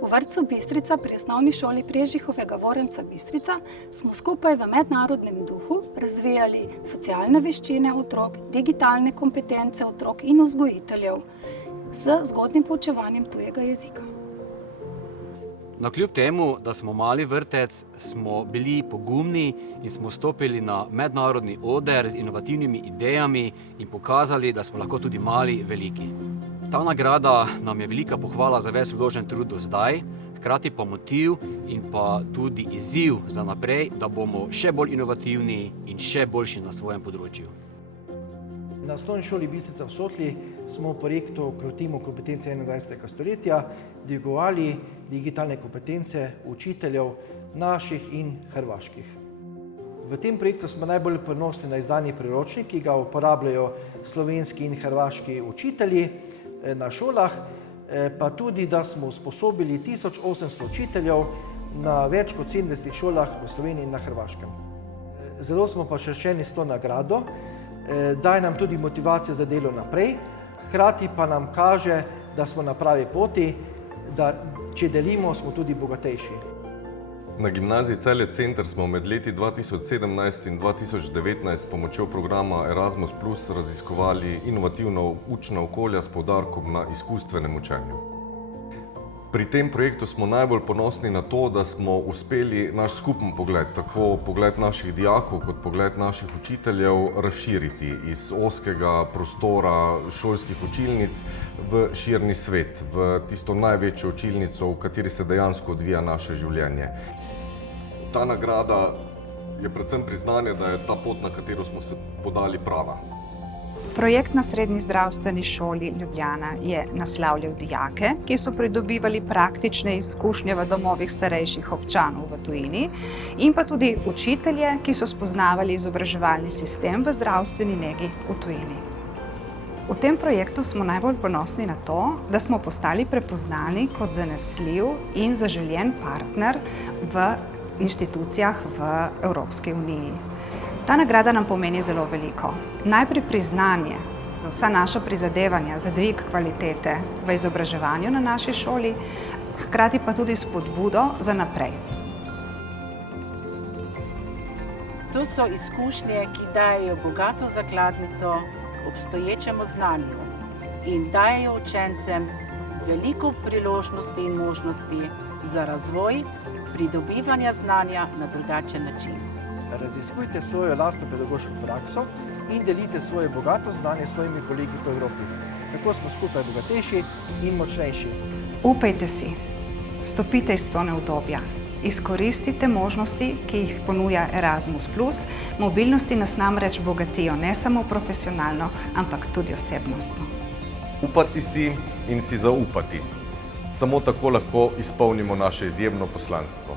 V vrtcu Bistrica pri osnovni šoli Prežihovega Vorenca Bistrica smo skupaj v mednarodnem duhu razvijali socialne veščine otrok, digitalne kompetence otrok in vzgojiteljev z zgodnjim poučevanjem tujega jezika. Kljub temu, da smo mali vrtec, smo bili pogumni in smo stopili na mednarodni oder z inovativnimi idejami in pokazali, da smo lahko tudi mali veliki. Ta nagrada nam je velika pohvala za ves vložen trud do zdaj, hkrati pa motiv in pa tudi izziv za naprej, da bomo še bolj inovativni in še boljši na svojem področju. Na osnovni šoli Bistrica v Sotli smo v projektu Krotimo kompetence 21. stoletja dvigovali digitalne kompetence učiteljev naših in hrvaških. V tem projektu smo najbolj ponosni na izdani priročnik, ki ga uporabljajo slovenski in hrvaški učitelji na šolah, pa tudi, da smo usposobili 1800 učiteljev na več kot 70 šolah v Sloveniji in na Hrvaškem. Zelo smo pa čaščeni s to nagrado, daje nam tudi motivacijo za delo naprej, hkrati pa nam kaže, da smo na pravi poti, da če delimo, smo tudi bogatejši. Na gimnaziji Celje Center smo med leti 2017 in 2019 s pomočjo programa Erasmus Plus raziskovali inovativna učna okolja s poudarkom na izkustvenem učenju. Pri tem projektu smo najbolj ponosni na to, da smo uspeli naš skupen pogled, tako pogled naših dijakov kot pogled naših učiteljev, razširiti iz ozkega prostora šolskih učilnic v širni svet, v tisto največjo učilnico, v kateri se dejansko odvija naše življenje. Ta nagrada je predvsem priznanje, da je ta pot, na katero smo se podali, prava. Projekt na Srednji zdravstveni šoli Ljubljana je naslavljal dijake, ki so pridobivali praktične izkušnje v domovih starejših občanov v tujini, in pa tudi učitelje, ki so spoznavali izobraževalni sistem v zdravstveni negi v tujini. V tem projektu smo najbolj ponosni na to, da smo postali prepoznani kot zanesljiv in zaželjen partner v inštitucijah v Evropski uniji. Ta nagrada nam pomeni zelo veliko. Najprej priznanje za vsa naša prizadevanja za dvig kvalitete v izobraževanju na naši šoli, hkrati pa tudi spodbudo za naprej. To so izkušnje, ki dajejo bogato zakladnico obstoječemu znanju in dajejo učencem veliko priložnosti in možnosti za razvoj pridobivanja znanja na drugačen način. Raziskujte svojo lastno pedagoško prakso in delite svoje bogato znanje s svojimi kolegi po Evropi. Tako smo skupaj bogatejši in močnejši. Upajte si, stopite iz cone udobja, izkoristite možnosti, ki jih ponuja Erasmus Plus. Mobilnosti nas namreč bogatijo ne samo profesionalno, ampak tudi osebnostno. Upati si in si zaupati. Samo tako lahko izpolnimo naše izjemno poslanstvo.